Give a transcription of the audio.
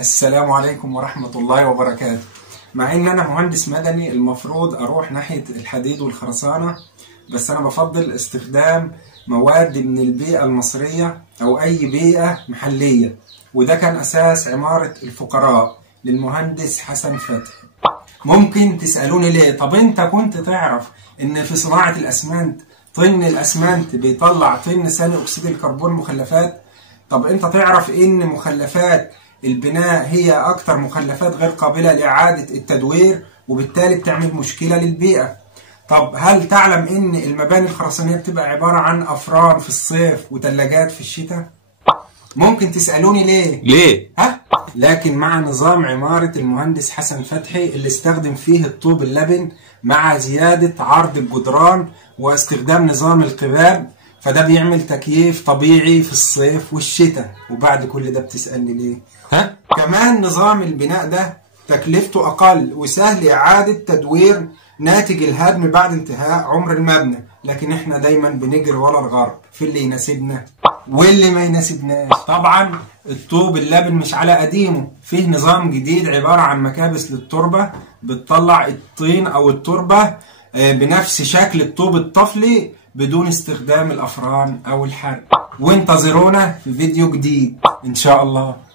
السلام عليكم ورحمة الله وبركاته. مع ان انا مهندس مدني المفروض اروح ناحية الحديد والخرسانة، بس انا بفضل استخدام مواد من البيئة المصرية او اي بيئة محلية، وده كان اساس عمارة الفقراء للمهندس حسن فتحي. ممكن تسألوني ليه؟ طب انت كنت تعرف ان في صناعة الاسمنت طن الاسمنت بيطلع طن ثاني اكسيد الكربون مخلفات؟ طب انت تعرف ان مخلفات البناء هي اكتر مخلفات غير قابلة لاعادة التدوير، وبالتالي بتعمل مشكلة للبيئة؟ طب هل تعلم ان المباني الخرسانية بتبقى عبارة عن افران في الصيف وثلاجات في الشتاء؟ ممكن تسألوني ليه؟ لكن مع نظام عمارة المهندس حسن فتحي اللي استخدم فيه الطوب اللبن مع زيادة عرض الجدران واستخدام نظام القباب، فده بيعمل تكييف طبيعي في الصيف والشتاء. وبعد كل ده بتسألني ليه؟ كمان نظام البناء ده تكلفته أقل وسهل إعادة تدوير ناتج الهدم بعد انتهاء عمر المبنى، لكن احنا دايما بنجري ورا الغرب في اللي يناسبنا واللي ما يناسبناش. طبعا الطوب اللبن مش على قديمه، فيه نظام جديد عبارة عن مكابس للتربة بتطلع الطين أو التربة بنفس شكل الطوب الطفلي بدون استخدام الأفران أو الحرق. وانتظرونا في فيديو جديد إن شاء الله.